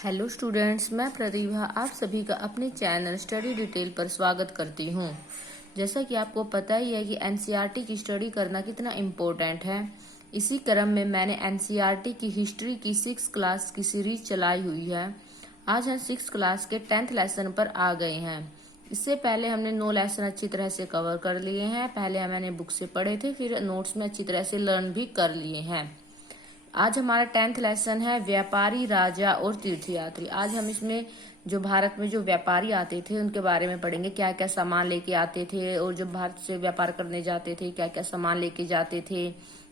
Hello students, मैं प्रतिभा आप सभी का अपने चैनल स्टडी डिटेल पर स्वागत करती हूँ। जैसा कि आपको पता ही है कि एनसीईआरटी की स्टडी करना कितना इम्पोर्टेंट है। इसी क्रम में मैंने एनसीईआरटी की हिस्ट्री की 6 क्लास की सीरीज चलाई हुई है। आज हम 6 क्लास के 10th लेसन पर आ गए हैं। इससे पहले हमने 9 लेसन अच्छी तरह से कवर कर लिए हैं। पहले मैंने बुक से पढ़े थे, फिर नोट्स में अच्छी तरह से लर्न भी कर लिए हैं। आज हमारा 10th लेसन है व्यापारी, राजा और तीर्थयात्री। आज हम इसमें जो भारत में जो व्यापारी आते थे उनके बारे में पढ़ेंगे, क्या क्या सामान लेके आते थे और जो भारत से व्यापार करने जाते थे क्या क्या सामान लेके जाते थे।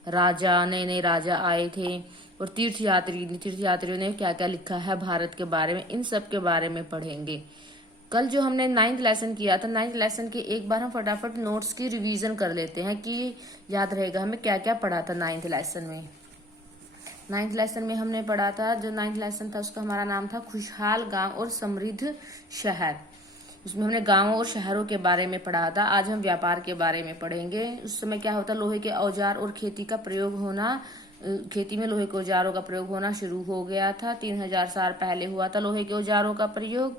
राजा, नए नए राजा आए थे और तीर्थयात्रियों ने क्या क्या लिखा है भारत के बारे में, इन सब के बारे में पढ़ेंगे। कल जो हमने 9th लेसन किया था, 9th लेसन के एक बार हम फटाफट नोट्स की रिवीजन कर लेते हैं कि याद रहेगा हमें क्या क्या पढ़ा था 9th लेसन में। 9th लेसन में हमने पढ़ा था, जो 9th लेसन था उसका हमारा नाम था खुशहाल गांव और समृद्ध शहर। उसमें हमने गांवों और शहरों के बारे में पढ़ा था। आज हम व्यापार के बारे में पढ़ेंगे। उस समय क्या होता, लोहे के औजार और खेती में लोहे के औजारों का प्रयोग होना शुरू हो गया था। 3000 साल पहले हुआ था लोहे के औजारों का प्रयोग।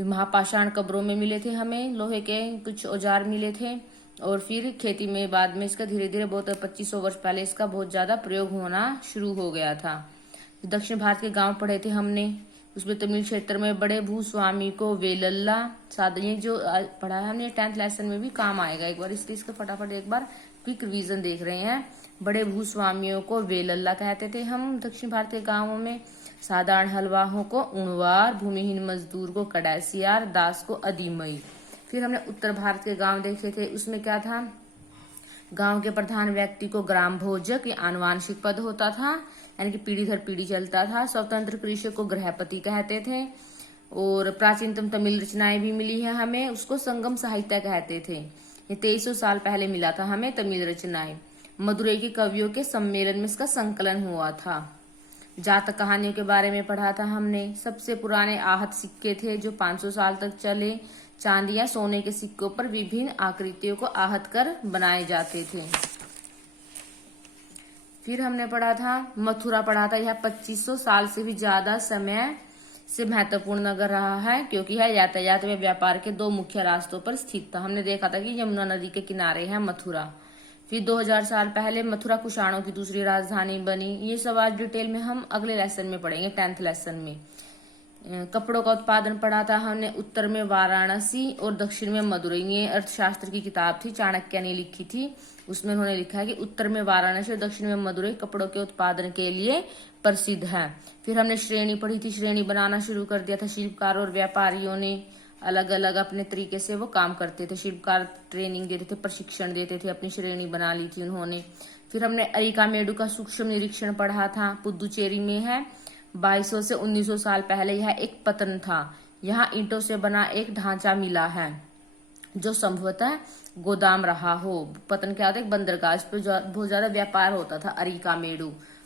महापाषाण कब्रों में मिले थे, हमें लोहे के कुछ औजार मिले थे और फिर खेती में बाद में इसका धीरे धीरे बहुत 2500 वर्ष पहले इसका बहुत ज्यादा प्रयोग होना शुरू हो गया था। दक्षिण भारत के गांव पढ़े थे हमने। उसमें तमिल क्षेत्र में बड़े भूस्वामी को वेलल्ला साधने जो पढ़ा है हमने 10th लेसन में भी काम आएगा। एक बार इसका फटाफट एक बार क्विक रिवीजन देख रहे हैं। बड़े भूस्वामियों को वेलल्ला कहते थे हम दक्षिण भारत के गाँवों में। साधारण हलवाहों को उणवार, भूमिहीन मजदूर को कडासियार, दास को अधिमई। फिर हमने उत्तर भारत के गांव देखे थे। उसमें क्या था, गांव के प्रधान व्यक्ति को ग्राम भोजक या आनुवांशिक पद होता था, यानी कि पीढ़ी दर पीढ़ी चलता था। स्वतंत्र कृषक को गृहपति कहते थे। और प्राचीनतम तमिल रचनाएं भी मिली है हमें, उसको संगम साहित्य कहते थे। ये 2300 साल पहले मिला था हमें तमिल रचनाएं। मदुरई के कवियों के सम्मेलन में इसका संकलन हुआ था। जातक कहानियों के बारे में पढ़ा था हमने। सबसे पुराने आहत सिक्के थे जो 500 साल तक चले। चांदी या सोने के सिक्कों पर विभिन्न आकृतियों को आहत कर बनाए जाते थे। फिर हमने पढ़ा था मथुरा पढ़ा था। यह 2500 साल से भी ज्यादा समय से महत्वपूर्ण नगर रहा है, क्योंकि यह यातायात व व्यापार के 2 मुख्य रास्तों पर स्थित था। हमने देखा था कि यमुना नदी के किनारे है मथुरा। फिर 2000 साल पहले मथुरा कुषाणों की दूसरी राजधानी बनी। ये सब आज डिटेल में हम अगले लेसन में पढ़ेंगे 10th लेसन में। कपड़ों का उत्पादन पढ़ा था हमने। उत्तर में वाराणसी और दक्षिण में मदुरई। ये अर्थशास्त्र की किताब थी, चाणक्य ने लिखी थी। उसमें उन्होंने लिखा है कि उत्तर में वाराणसी और दक्षिण में मदुरई कपड़ों के उत्पादन के लिए प्रसिद्ध है। फिर हमने श्रेणी पढ़ी थी, श्रेणी बनाना शुरू कर दिया था। शिल्पकारों और व्यापारियों ने अलग अलग अपने तरीके से वो काम करते थे। शिल्पकार ट्रेनिंग देते थे, प्रशिक्षण देते थे, अपनी श्रेणी बना ली थी उन्होंने। फिर हमने अरिकामेडु का सूक्ष्म निरीक्षण पढ़ा था, पुदुचेरी में है। 2200 से 1900 साल पहले यह एक पतन था। यहाँ ईंटों से बना एक ढांचा मिला है जो संभवतः गोदाम रहा हो। पतन क्या होता है, एक बंदरगाह, इस पर बहुत ज्यादा व्यापार होता था।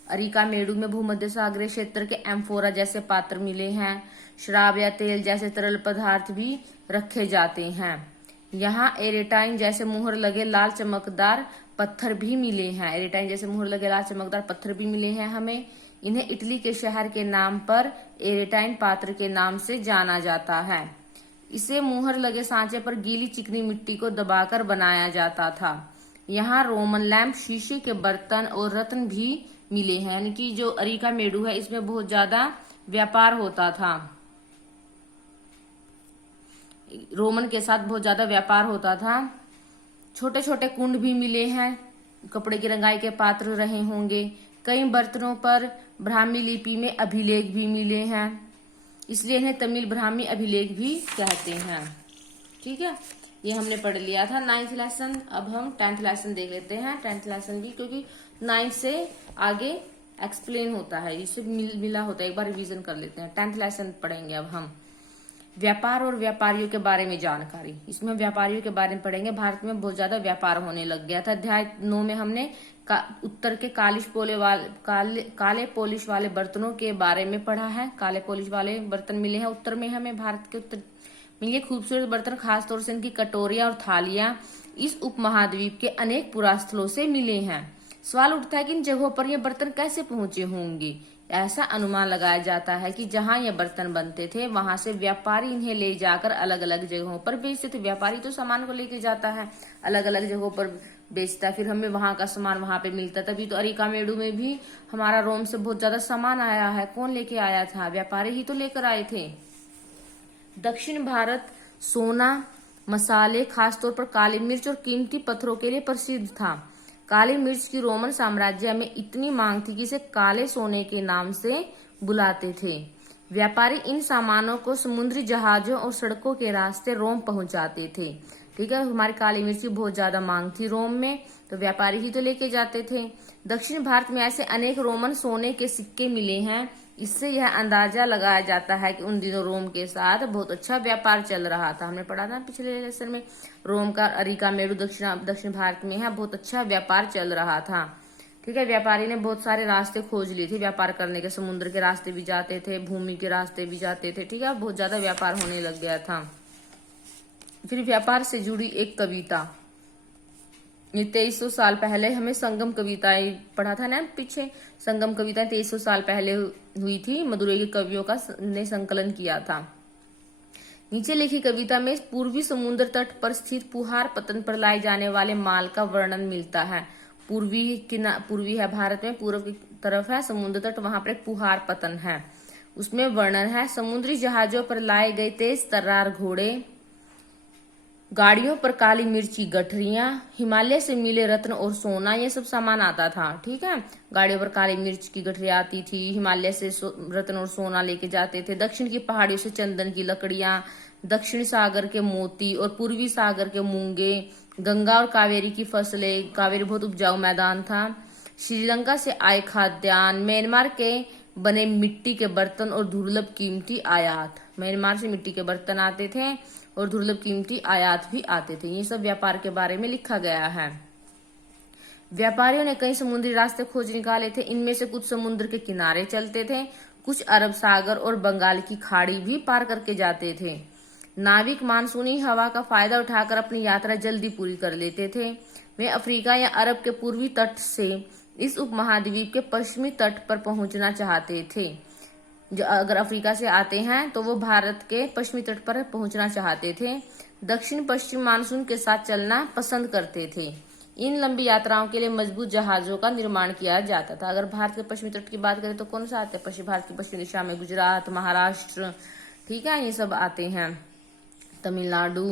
अरिकामेडु में भूमध्य सागरीय क्षेत्र के एम्फोरा जैसे पात्र मिले हैं। शराब या तेल जैसे तरल पदार्थ भी रखे जाते हैं। यहाँ एरेटाइन जैसे मुहर लगे लाल चमकदार पत्थर भी मिले हैं। एरेटाइन जैसे मुहर लगे लाल चमकदार पत्थर भी मिले हैं हमें। इन्हें इटली के शहर के नाम पर एरेटाइन पात्र के नाम से जाना जाता है। इसे मुहर लगे सांचे पर गीली चिकनी मिट्टी को दबाकर बनाया जाता था। यहाँ रोमन लैंप, शीशे के बर्तन और रत्न भी मिले हैं। यानी कि जो अरिकामेडु है इसमें बहुत ज्यादा व्यापार होता था। रोमन के साथ बहुत ज्यादा व्यापार होता था। छोटे छोटे कुंड भी मिले हैं। कपड़े की रंगाई के पात्र रहे होंगे। कई बर्तनों पर ब्राह्मी लिपि में अभिलेख भी मिले हैं, इसलिए इन्हें तमिल ब्राह्मी अभिलेख भी कहते हैं। ठीक है, ये हमने पढ़ लिया था 9th लेसन। अब हम 10th लेसन देख लेते हैं। 10th लेसन की, क्योंकि 9th से आगे एक्सप्लेन होता है, इससे मिला होता है। एक बार रिवीजन कर लेते हैं। 10th लेसन पढ़ेंगे अब हम। व्यापार और व्यापारियों के बारे में जानकारी। इसमें व्यापारियों के बारे में पढ़ेंगे। भारत में बहुत ज्यादा व्यापार होने लग गया था। अध्याय 9 में हमने उत्तर के काले पॉलिश वाले बर्तनों के बारे में पढ़ा है। काले पॉलिश वाले बर्तन मिले हैं उत्तर में हमें। भारत के उत्तर में ये खूबसूरत बर्तन, खासतौर से इनकी कटोरियां और थालियां इस उपमहाद्वीप के अनेक पुरास्थलों से मिले हैं। सवाल उठता है कि इन जगहों पर ये बर्तन कैसे पहुंचे होंगे। ऐसा अनुमान लगाया जाता है कि जहां ये बर्तन बनते थे वहां से व्यापारी इन्हें ले जाकर अलग अलग जगहों पर बेचते थे। व्यापारी तो सामान को लेके जाता है, अलग अलग जगहों पर बेचता है, फिर हमें वहां का सामान वहां पे मिलता। तभी तो अरिकामेडू में भी हमारा रोम से बहुत ज्यादा सामान आया है। कौन लेके आया था? व्यापारी ही तो लेकर आए थे। दक्षिण भारत सोना, मसाले, खासतौर पर काली मिर्च और कीमती पत्थरों के लिए प्रसिद्ध था। काली मिर्च की रोमन साम्राज्य में इतनी मांग थी कि इसे काले सोने के नाम से बुलाते थे। व्यापारी इन सामानों को समुद्री जहाजों और सड़कों के रास्ते रोम पहुंचाते थे। ठीक है, हमारी काली मिर्च की बहुत ज्यादा मांग थी रोम में, तो व्यापारी ही तो लेके जाते थे। दक्षिण भारत में ऐसे अनेक रोमन सोने के सिक्के मिले हैं। इससे यह अंदाजा लगाया जाता है कि उन दिनों रोम के साथ बहुत अच्छा व्यापार चल रहा था। हमने पढ़ा था पिछले लेसन में, रोम का अरिकामेडू दक्षिण भारत में है, बहुत अच्छा व्यापार चल रहा था। ठीक है, व्यापारी ने बहुत सारे रास्ते खोज लिए थे व्यापार करने के। समुद्र के रास्ते भी जाते थे, भूमि के रास्ते भी जाते थे। ठीक है, बहुत ज्यादा व्यापार होने लग गया था। फिर व्यापार से जुड़ी एक कविता, ये 2300 साल पहले, हमें संगम कविताएं पढ़ा था ना पीछे, संगम कविताएं 2300 साल पहले हुई थी, मदुरै के कवियों का ने संकलन किया था। नीचे लिखी कविता में पूर्वी समुद्र तट पर स्थित पुहार पतन पर लाए जाने वाले माल का वर्णन मिलता है। पूर्वी है भारत में, पूर्व की तरफ है समुद्र तट, वहां पर पुहार पतन है। उसमें वर्णन है, समुद्री जहाजों पर लाए गए तेज तर्रार घोड़े, गाड़ियों पर काली मिर्च की गठरियां, हिमालय से मिले रत्न और सोना, ये सब सामान आता था। ठीक है, गाड़ियों पर काली मिर्च की गठरियां आती थी, हिमालय से रत्न और सोना लेके जाते थे। दक्षिण की पहाड़ियों से चंदन की लकड़ियां, दक्षिण सागर के मोती और पूर्वी सागर के मूंगे, गंगा और कावेरी की फसलें, कावेरी बहुत उपजाऊ मैदान था। श्रीलंका से आए खाद्यान्न, म्यांमार के बने मिट्टी के बर्तन और दुर्लभ कीमती आयात। म्यांमार से मिट्टी के बर्तन आते थे और दुर्लभ कीमती आयात भी आते थे। ये सब व्यापार के बारे में लिखा गया है। व्यापारियों ने कई समुद्री रास्ते खोज निकाले थे। इनमें से कुछ समुद्र के किनारे चलते थे, कुछ अरब सागर और बंगाल की खाड़ी भी पार करके जाते थे। नाविक मानसूनी हवा का फायदा उठाकर अपनी यात्रा जल्दी पूरी कर लेते थे। वे अफ्रीका या अरब के पूर्वी तट से इस उपमहाद्वीप के पश्चिमी तट पर पहुंचना चाहते थे। जो अगर अफ्रीका से आते हैं तो वो भारत के पश्चिमी तट पर पहुंचना चाहते थे। दक्षिण पश्चिम मानसून के साथ चलना पसंद करते थे। इन लंबी यात्राओं के लिए मजबूत जहाजों का निर्माण किया जाता था। अगर भारत के पश्चिमी तट की बात करें तो कौन सा आते हैं? पश्चिम भारत की पश्चिमी दिशा में गुजरात, महाराष्ट्र, ठीक है, ये सब आते हैं, तमिलनाडु,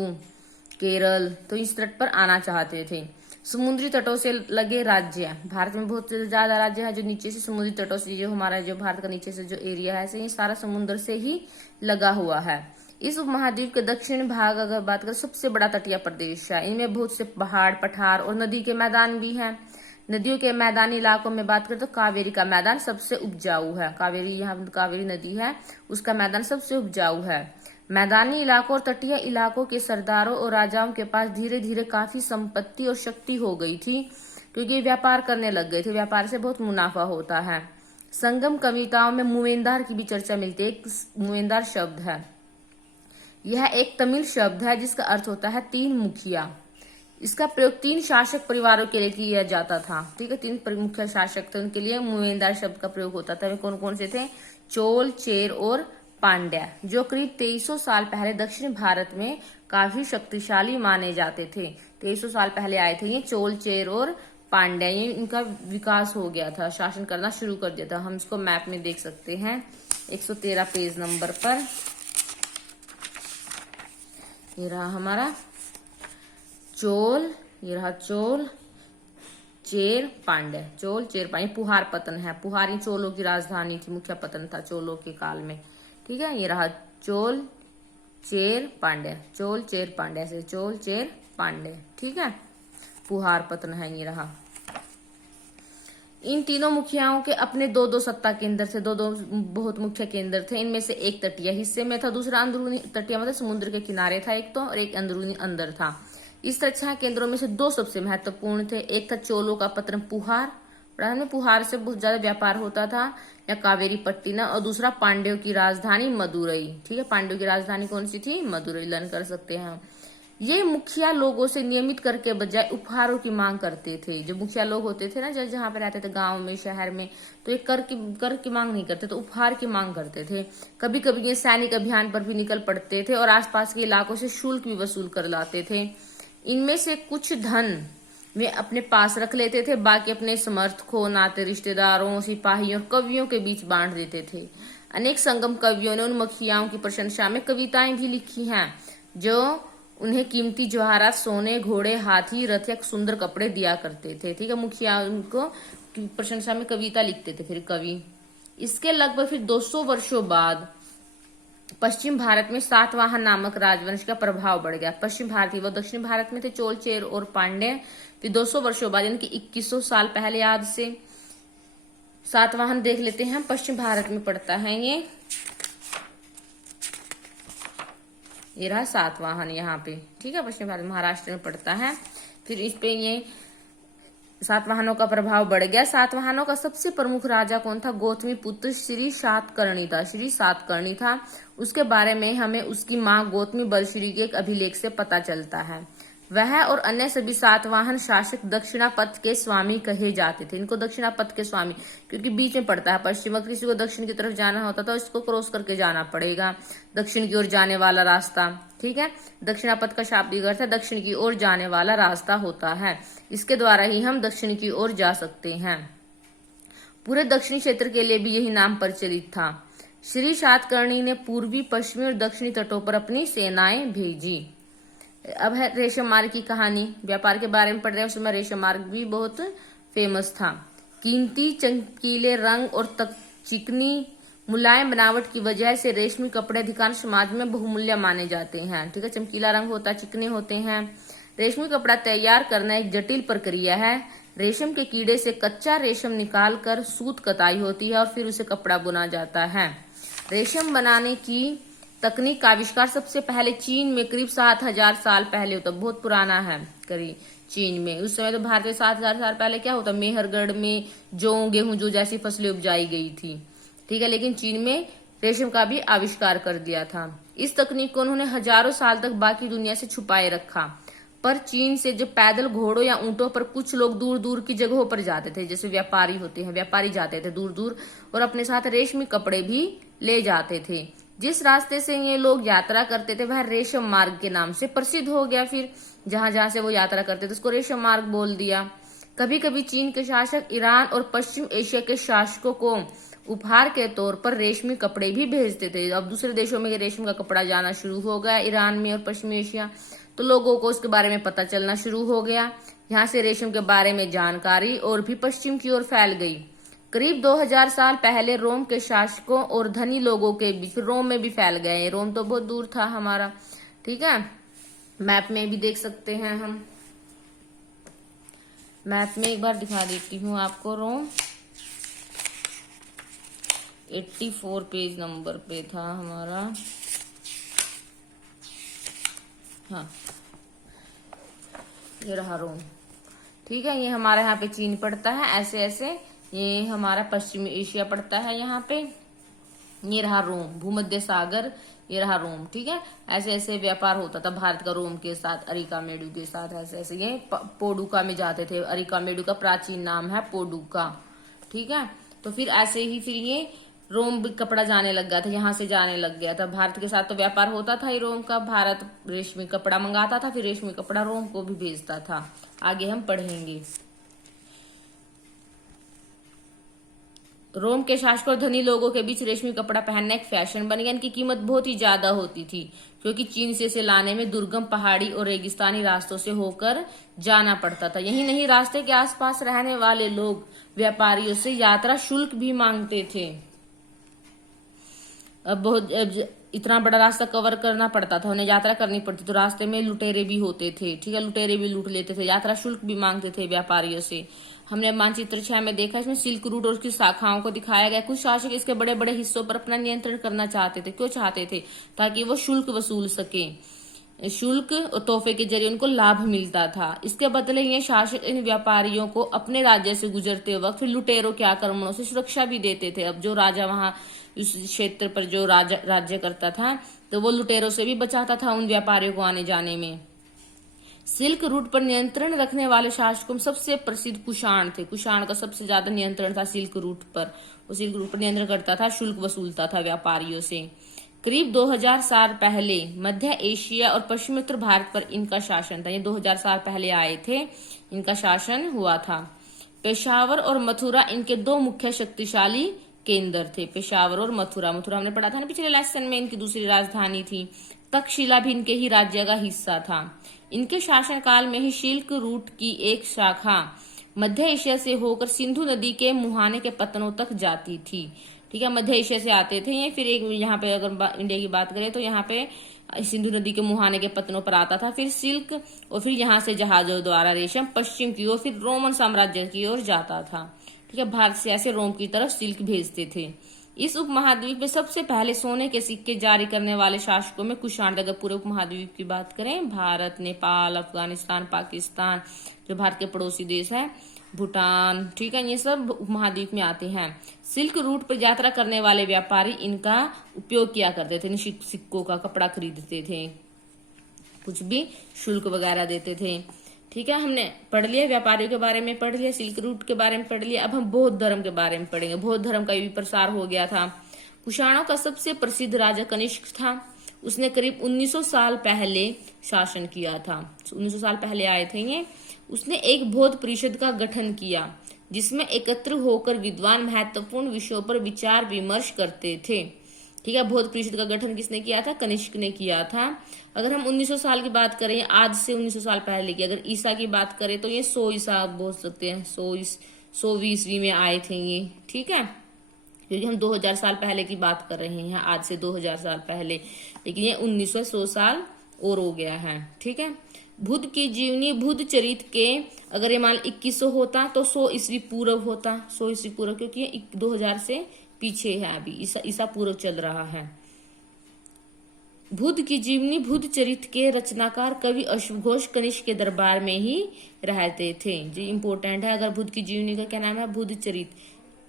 केरल, तो इस तट पर आना चाहते थे। समुद्री तटों से लगे राज्य, भारत में बहुत ज्यादा राज्य है जो नीचे से समुद्री तटों से, जो हमारा जो भारत का नीचे से जो एरिया है ये सारा समुद्र से ही लगा हुआ है। इस उपमहाद्वीप के दक्षिण भाग अगर बात करें सबसे बड़ा तटीय प्रदेश है। इनमें बहुत से पहाड़, पठार और नदी के मैदान भी हैं। नदियों के मैदानी इलाकों में बात करें तो कावेरी का मैदान सबसे उपजाऊ है। कावेरी, यहाँ कावेरी नदी है, उसका मैदान सबसे उपजाऊ है। मैदानी इलाकों और तटीय इलाकों के सरदारों और राजाओं के पास धीरे धीरे काफी संपत्ति और शक्ति हो गई थी, क्योंकि व्यापार करने लग गए थे। व्यापार से बहुत मुनाफा होता है। संगम कविताओं में मुवेंदार की भी चर्चा मिलती है। एक मुवेंदार शब्द है, यह एक तमिल शब्द है जिसका अर्थ होता है तीन मुखिया। इसका प्रयोग 3 शासक परिवारों के लिए किया जाता था। ठीक है, 3 मुख्य शासक थे, उनके लिए मुवेंदार शब्द का प्रयोग होता था। वे कौन कौन से थे? चोल, चेर और पांड्या, जो करीब 2300 साल पहले दक्षिण भारत में काफी शक्तिशाली माने जाते थे। 2300 साल पहले आए थे ये चोल, चेर और पांड्या। ये इनका विकास हो गया था, शासन करना शुरू कर दिया था। हम इसको मैप में देख सकते हैं 113 पेज नंबर पर। ये रहा हमारा चोल, ये रहा चोल, चेर, पांड्य। चोल, चेर, पांड्य, पुहार पतन है। पुहार ही चोलों की राजधानी थी, मुख्य पतन था चोलों के काल में। ठीक है, ये रहा चोल, चेर, पांड्य। चोल, चेर, पांड्य, ऐसे चोल, चेर, पांड्य। ठीक है, पुहार पतन है ये रहा। इन तीनों मुखियाओं के अपने 2-2 सत्ता केंद्र थे, 2-2 बहुत मुख्य केंद्र थे। इनमें से एक तटीय हिस्से में था, दूसरा अंदरूनी, तटीय मतलब समुद्र के किनारे था एक तो, और एक अंदरूनी अंदर था। इस रक्षा केंद्रों में से 2 सबसे महत्वपूर्ण थे। एक था चोलों का पतन पुहार, पुहार से बहुत ज्यादा व्यापार होता था, या कावेरी पट्टिनम, और दूसरा पांड्यों की राजधानी मदुरई। ठीक है, पांड्यों की राजधानी कौन सी थी? मदुरई। लर्न कर सकते हैं। ये मुखिया लोगों से नियमित कर के बजाय उपहारों की मांग करते थे। जो मुखिया लोग होते थे ना, जहाँ पे रहते थे गांव में, शहर में, तो ये कर की मांग नहीं करते, तो उपहार की मांग करते थे। कभी कभी ये सैनिक अभियान पर भी निकल पड़ते थे और आसपास के इलाकों से शुल्क भी वसूल कर लाते थे। इनमें से कुछ धन वे अपने पास रख लेते थे, बाकी अपने समर्थकों, नाते रिश्तेदारों, सिपाहियों और कवियों के बीच बांट देते थे। अनेक संगम कवियों ने उन मुखियाओं की प्रशंसा में कविताएं भी लिखी हैं, जो उन्हें कीमती जवाहरात, सोने, घोड़े, हाथी, रथ या सुंदर कपड़े दिया करते थे। ठीक है, मुखिया उनको प्रशंसा में कविता लिखते थे फिर कवि। इसके लगभग फिर 200 वर्षों बाद पश्चिम भारत में सातवाहन नामक राजवंश का प्रभाव बढ़ गया। पश्चिम भारतीय, वो दक्षिण भारत में थे चोल, चेर और पांड्य। फिर 200 वर्षों बाद, यानी कि 2100 साल पहले आज से, सातवाहन देख लेते हैं हम, पश्चिम भारत में पड़ता है ये रहा सातवाहन यहाँ पे। ठीक है, पश्चिम भारत महाराष्ट्र में पड़ता है। फिर इस पे ये सातवाहनों का प्रभाव बढ़ गया। सातवाहनों का सबसे प्रमुख राजा कौन था? गौतमी पुत्र श्री सातकर्णी था। श्री सातकर्णी था। उसके बारे में हमें उसकी मां गौतमी बलश्री के एक अभिलेख से पता चलता है। वह और अन्य सभी सातवाहन शासक दक्षिणापथ के स्वामी कहे जाते थे। इनको दक्षिणापथ के स्वामी, क्योंकि बीच में पड़ता है पश्चिम, अगर किसी को दक्षिण की तरफ जाना होता था इसको क्रॉस करके जाना पड़ेगा, दक्षिण की ओर जाने वाला रास्ता। ठीक है, दक्षिणापथ का शाब्दिक अर्थ है दक्षिण की ओर जाने वाला रास्ता होता है। इसके द्वारा ही हम दक्षिण की ओर जा सकते हैं। पूरे दक्षिणी क्षेत्र के लिए भी यही नाम प्रचलित था। श्री सातकर्णी ने पूर्वी, पश्चिमी और दक्षिणी तटों पर अपनी सेनाएं भेजी। अब है रेशम मार्ग की कहानी। व्यापार के बारे में पढ़ रहे हैं, उसमें रेशम मार्ग भी बहुत फेमस था। कीमती चमकीले रंग और चिकनी मुलायम बनावट की वजह से रेशमी कपड़े अधिकांश समाज में बहुमूल्य माने जाते हैं। ठीक है, चमकीला रंग होता है, चिकने होते हैं। रेशमी कपड़ा तैयार करना एक जटिल प्रक्रिया है। रेशम के कीड़े से कच्चा रेशम निकाल कर सूत कताई होती है और फिर उसे कपड़ा बुना जाता है। रेशम बनाने की तकनीक का आविष्कार सबसे पहले चीन में करीब 7000 साल पहले होता। बहुत पुराना है करीब चीन में। उस समय तो भारत में 7000 साल पहले क्या होता, मेहरगढ़ में जौ, गेहूं, जो जैसी फसलें उपजाई गई थी। ठीक है, लेकिन चीन में रेशम का भी आविष्कार कर दिया था। इस तकनीक को उन्होंने हजारों साल तक बाकी दुनिया से छुपाए रखा। पर चीन से जो पैदल, घोड़ों या ऊंटों पर कुछ लोग दूर दूर की जगहों पर जाते थे, जैसे व्यापारी होते हैं, व्यापारी जाते थे दूर दूर और अपने साथ रेशमी कपड़े भी ले जाते थे। जिस रास्ते से ये लोग यात्रा करते थे वह रेशम मार्ग के नाम से प्रसिद्ध हो गया। फिर जहां जहां से वो यात्रा करते थे उसको रेशम मार्ग बोल दिया। कभी कभी चीन के शासक ईरान और पश्चिम एशिया के शासकों को उपहार के तौर पर रेशमी कपड़े भी भेजते थे। अब दूसरे देशों में रेशम का कपड़ा जाना शुरू हो गया, ईरान में और पश्चिमी एशिया, तो लोगों को उसके बारे में पता चलना शुरू हो गया। यहाँ से रेशम के बारे में जानकारी और भी पश्चिम की ओर फैल गई। करीब 2000 साल पहले रोम के शासकों और धनी लोगों के बीच, रोम में भी फैल गए। रोम तो बहुत दूर था हमारा। ठीक है, मैप में भी देख सकते हैं हम। मैप में एक बार दिखा देती हूँ आपको। रोम 84 पेज नंबर पे था हमारा। हाँ, ये रहा रोम। ठीक है, ये हमारा यहाँ पे चीन पड़ता है, ऐसे ऐसे ये हमारा पश्चिमी एशिया पड़ता है यहाँ पे। ये रहा रोम, भूमध्य सागर, ये रहा रोम। ठीक है, ऐसे ऐसे व्यापार होता था भारत का रोम के साथ, अरिकामेडु के साथ, ऐसे ऐसे। ये पोडुका में जाते थे। अरिकामेडु का प्राचीन नाम है पोडुका। ठीक है, तो फिर ऐसे ही फिर ये रोम भी कपड़ा जाने लग गया था, यहाँ से जाने लग गया था। भारत के साथ तो व्यापार होता था ही रोम का। भारत रेशमी कपड़ा मंगाता था, फिर रेशमी कपड़ा रोम को भी भेजता था। आगे हम पढ़ेंगे। रोम के शासकों और धनी लोगों के बीच रेशमी कपड़ा पहनना एक फैशन बन गया। इनकी कीमत बहुत ही ज्यादा होती थी, क्योंकि चीन से इसे लाने में दुर्गम पहाड़ी और रेगिस्तानी रास्तों से होकर जाना पड़ता था। यही नहीं, रास्ते के आसपास रहने वाले लोग व्यापारियों से यात्रा शुल्क भी मांगते थे। अब इतना बड़ा रास्ता कवर करना पड़ता था, उन्हें यात्रा करनी पड़ती, तो रास्ते में लुटेरे भी होते थे। ठीक है, लुटेरे भी लूट लेते थे, यात्रा शुल्क भी मांगते थे व्यापारियों से। हमने मानचित्र 6 में देखा, इसमें सिल्क रूट और उसकी शाखाओं को दिखाया गया। कुछ शासक इसके बड़े बड़े हिस्सों पर अपना नियंत्रण करना चाहते थे। क्यों चाहते थे? ताकि वो शुल्क वसूल सके। शुल्क और तोहफे के जरिए उनको लाभ मिलता था। इसके बदले ये शासक इन व्यापारियों को अपने राज्य से गुजरते वक्त फिर लुटेरों के आक्रमणों से सुरक्षा भी देते थे। अब जो राजा वहां इस क्षेत्र पर जो राज्य करता था, तो वो लुटेरों से भी बचाता था उन व्यापारियों को आने जाने में। सिल्क रूट पर नियंत्रण रखने वाले शासकों में सबसे प्रसिद्ध कुषाण थे। कुषाण का सबसे ज्यादा नियंत्रण था सिल्क रूट पर। वो सिल्क रूट पर नियंत्रण करता था, शुल्क वसूलता था व्यापारियों से। करीब 2000 साल पहले मध्य एशिया और पश्चिमोत्तर भारत पर इनका शासन था। ये 2000 साल पहले आए थे, इनका शासन हुआ था। पेशावर और मथुरा इनके दो मुख्य शक्तिशाली केंद्र थे। पेशावर और मथुरा, मथुरा हमने पढ़ा था ना पिछले लेसन में, इनकी दूसरी राजधानी थी। तक्षशिला भी इनके ही राज्य का हिस्सा था। इनके शासनकाल में ही सिल्क रूट की एक शाखा मध्य एशिया से होकर सिंधु नदी के मुहाने के पत्तनों तक जाती थी। ठीक है, मध्य एशिया से आते थे ये। फिर एक यहाँ पे अगर इंडिया की बात करें तो यहाँ पे सिंधु नदी के मुहाने के पत्तनों पर आता था, फिर सिल्क, और फिर यहाँ से जहाजों द्वारा रेशम पश्चिम की ओर, फिर रोमन साम्राज्य की ओर जाता था। ठीक है, भारत से ऐसे रोम की तरफ सिल्क भेजते थे। इस उपमहाद्वीप में सबसे पहले सोने के सिक्के जारी करने वाले शासकों में कुषाण। अगर पूरे उपमहाद्वीप की बात करें, भारत, नेपाल, अफगानिस्तान, पाकिस्तान, जो भारत के पड़ोसी देश हैं, भूटान, ठीक है, ये सब उपमहाद्वीप में आते हैं। सिल्क रूट पर यात्रा करने वाले व्यापारी इनका उपयोग किया करते थे। सिक्कों का कपड़ा खरीदते थे, कुछ भी शुल्क वगैरह देते थे। ठीक है, हमने पढ़ लिया व्यापारियों के बारे में, पढ़ लिया सिल्क रूट के बारे में, पढ़ लिया। अब हम बौद्ध धर्म के बारे में पढ़ेंगे। बौद्ध धर्म का भी प्रसार हो गया था। कुषाणों का सबसे प्रसिद्ध राजा कनिष्क था। उसने करीब 1900 साल पहले शासन किया था। 1900 साल पहले आए थे ये। उसने एक बौद्ध परिषद का गठन किया जिसमें एकत्र होकर विद्वान महत्वपूर्ण विषयों पर विचार विमर्श करते थे। ठीक है, बौद्ध परिषद का गठन किसने किया था? कनिष्क ने किया था। अगर हम 1900 साल की बात करें, आज से 1900 साल पहले की, अगर ईसा की बात करें तो ये 100 ईसा आप बोल सकते हैं, 100 ईस्वी में आए थे ये। ठीक है, क्योंकि हम 2000 साल पहले की बात कर रहे हैं, आज से 2000 साल पहले, लेकिन ये 1900 साल और हो गया है। ठीक है, बुद्ध की जीवनी, बुद्ध चरित के अगर ये मान 2100 होता तो 100 ईस्वी पूर्व होता। 100 ईस्वी पूर्व, क्योंकि ये 2000 से पीछे है, अभी ईसा पूर्व चल रहा है। बुद्ध की जीवनी, बुद्ध चरित के रचनाकार कवि अश्वघोष कनिष्क के दरबार में ही रहते थे। जी इंपोर्टेंट है। अगर बुद्ध की जीवनी का क्या नाम है? बुद्ध चरित।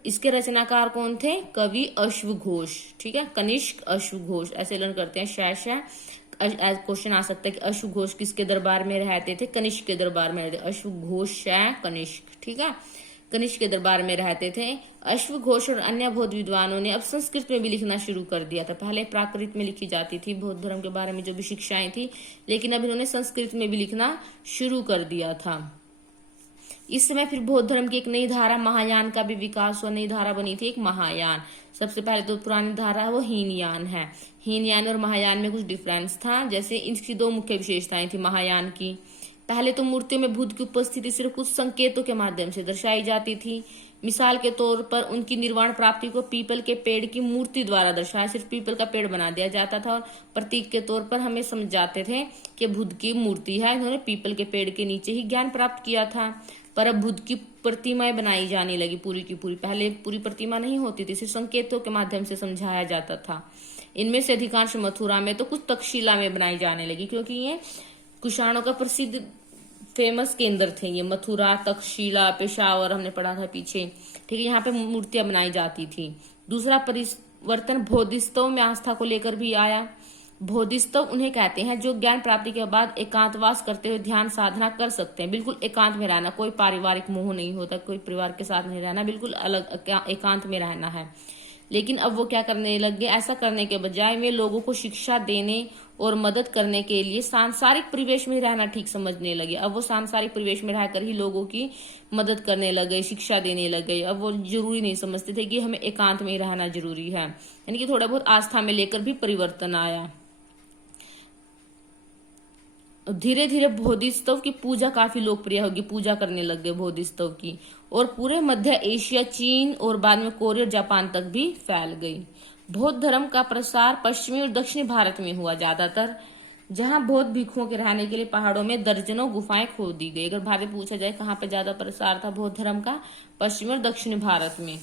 इसके रचनाकार कौन थे? कवि अश्वघोष। ठीक है, कनिष्क अश्वघोष ऐसे लर्न करते हैं। शायद क्वेश्चन आ सकता है कि अश्वघोष किसके दरबार में रहते थे? कनिष्क के दरबार में रहते। अश्वघोष कनिष्क। ठीक है, कनिष्क के दरबार में रहते थे। अश्वघोष और अन्य बौद्ध विद्वानों ने अब संस्कृत में भी लिखना शुरू कर दिया था। पहले प्राकृत में लिखी जाती थी बौद्ध धर्म के बारे में जो भी शिक्षाएं थी, लेकिन अब इन्होंने संस्कृत में भी लिखना शुरू कर दिया था। इस समय फिर बौद्ध धर्म की एक नई धारा महायान का भी विकास हुआ। नई धारा बनी थी एक महायान। सबसे पहले तो पुरानी धारा वो हीनयान है। हीनयान और महायान में कुछ डिफरेंस था। जैसे इसकी दो मुख्य विशेषताएं थी महायान की। पहले तो मूर्तियों में बुद्ध की उपस्थिति सिर्फ कुछ संकेतों के माध्यम से दर्शाई जाती थी। मिसाल के तौर पर उनकी निर्वाण प्राप्ति को पीपल के पेड़ की मूर्ति द्वारा दर्शाया। सिर्फ पीपल का पेड़ बना दिया जाता था और प्रतीक के तौर पर हमें समझ जाते थे कि बुद्ध की मूर्ति है। इन्होंने पीपल के पेड़ के नीचे ही ज्ञान प्राप्त किया था। पर अब बुद्ध की प्रतिमाएं बनाई जाने लगी पूरी की पूरी। पहले पूरी प्रतिमा नहीं होती थी, सिर्फ संकेतों के माध्यम से समझाया जाता था। इनमें से अधिकांश मथुरा में तो कुछ तक्षशिला में बनाई जाने लगी, क्योंकि ये कुषाणों का प्रसिद्ध फेमस केंद्र थे ये। मथुरा, तक्षशिला, पेशावर हमने पढ़ा था पीछे। ठीक है, यहाँ पे मूर्तियां बनाई जाती थी। दूसरा परिवर्तन बोधिसत्व में आस्था को लेकर भी आया। बोधिसत्व उन्हें कहते हैं जो ज्ञान प्राप्ति के बाद एकांतवास करते हुए ध्यान साधना कर सकते हैं। बिल्कुल एकांत में रहना, कोई पारिवारिक मोह नहीं होता, कोई परिवार के साथ नहीं रहना, बिल्कुल अलग एकांत में रहना है। लेकिन अब वो क्या करने लग गए? ऐसा करने के बजाय वे लोगों को शिक्षा देने और मदद करने के लिए सांसारिक परिवेश में रहना ठीक समझने लगे। अब वो सांसारिक परिवेश में रहकर ही लोगों की मदद करने लगे, शिक्षा देने लगे। अब वो जरूरी नहीं समझते थे कि हमें एकांत में ही रहना जरूरी है। यानी कि थोड़ा बहुत आस्था में लेकर भी परिवर्तन आया। धीरे धीरे बोधिसत्व की पूजा काफी लोकप्रिय होगी, पूजा करने लग गए बोधिसत्व की, और पूरे मध्य एशिया, चीन और बाद में कोरिया और जापान तक भी फैल गई। बौद्ध धर्म का प्रसार पश्चिमी और दक्षिणी भारत में हुआ ज्यादातर, जहां बौद्ध भिक्षुओं के रहने के लिए पहाड़ों में दर्जनों गुफाएं खोदी गई। अगर भारत पूछा जाए कहाँ पे ज्यादा प्रसार था बौद्ध धर्म का, पश्चिमी और दक्षिणी भारत में।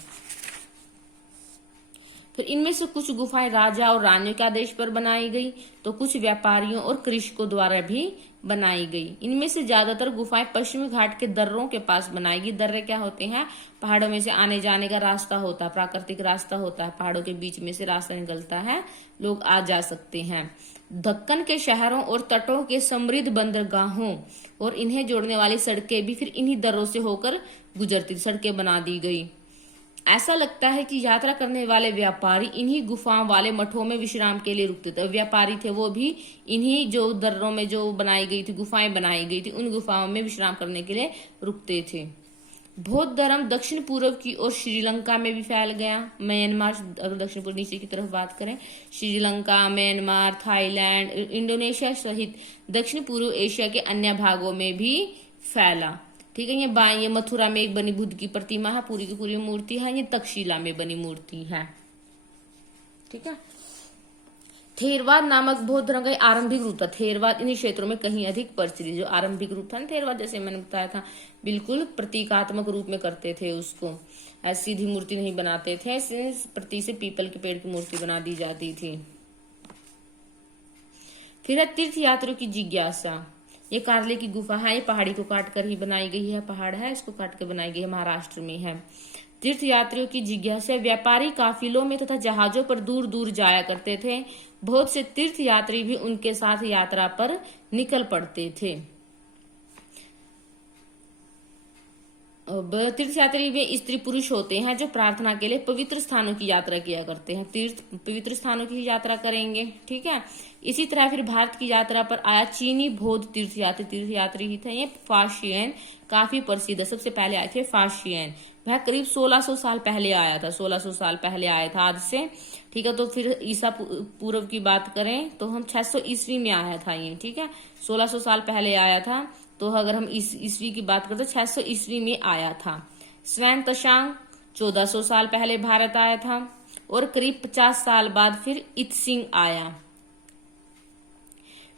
फिर इनमें से कुछ गुफाएं राजा और रानियों के आदेश पर बनाई गई, तो कुछ व्यापारियों और कृषकों द्वारा भी बनाई गई। इनमें से ज्यादातर गुफाएं पश्चिमी घाट के दर्रों के पास बनाई गई। दर्रे क्या होते हैं? पहाड़ों में से आने जाने का रास्ता होता है, प्राकृतिक रास्ता होता है, पहाड़ों के बीच में से रास्ता निकलता है, लोग आ जा सकते हैं। दक्कन के शहरों और तटों के समृद्ध बंदरगाहों और इन्हें जोड़ने वाली सड़कें भी फिर इन्हीं दर्रों से होकर गुजरती, सड़कें बना दी गई। ऐसा लगता है कि यात्रा करने वाले व्यापारी इन्हीं गुफाओं वाले मठों में विश्राम के लिए रुकते थे। व्यापारी थे वो भी इन्हीं जो दर्रों में जो बनाई गई थी, गुफाएं बनाई गई थी, उन गुफाओं में विश्राम करने के लिए रुकते थे। बौद्ध धर्म दक्षिण पूर्व की ओर श्रीलंका में भी फैल गया। म्यांमार, अगर दक्षिण पूर्व नीचे की तरफ बात करें, श्रीलंका, म्यांमार, थाईलैंड, इंडोनेशिया सहित दक्षिण पूर्व एशिया के अन्य भागों में भी फैला। ठीक है, ये बाएं ये मथुरा में एक बनी बुद्ध की प्रतिमा है, पूरी की पूरी मूर्ति है। ये तक्षशिला में बनी मूर्ति है। ठीक है। थेरवाद नामक बौद्ध धर्म का आरंभिक रूप था। थेरवाद इन्हीं क्षेत्रों में कहीं अधिक प्रचलित। जो आरंभिक रूप था ना थेरवाद, जैसे मैंने बताया था, बिल्कुल प्रतीकात्मक रूप में करते थे उसको, ऐसी सीधी मूर्ति नहीं बनाते थे, प्रति से पीपल के पेड़ की मूर्ति बना दी जाती थी। फिर है तीर्थ यात्रियों की जिज्ञासा। ये कार्ले की गुफा है, ये पहाड़ी को काट कर ही बनाई गई है, पहाड़ है इसको काट कर बनाई गई है, महाराष्ट्र में है। तीर्थ यात्रियों की जिज्ञासा। व्यापारी काफिलों में तथा जहाजों पर दूर दूर जाया करते थे। बहुत से तीर्थ यात्री भी उनके साथ यात्रा पर निकल पड़ते थे। तीर्थ यात्री वे स्त्री पुरुष होते हैं जो प्रार्थना के लिए पवित्र स्थानों की यात्रा किया करते हैं। तीर्थ पवित्र स्थानों की यात्रा करेंगे। ठीक है। इसी तरह फिर भारत की यात्रा पर आया चीनी बौद्ध तीर्थ यात्री ही थे। ये फाशियन काफी प्रसिद्ध है। सबसे पहले आए थे फाशियन। वह करीब 1600 साल पहले आया था। 1600 साल पहले आया था आज से। ठीक है। तो फिर ईसा पूर्व की बात करें तो हम 600 ईस्वी में आया था ये। ठीक है। 1600 साल पहले आया था। तो अगर हम इस ईस्वी की बात करते 600 ईस्वी में आया था। स्वयं तशांग 1400 साल पहले भारत आया था और करीब 50 साल बाद फिर इत्सिंग आया।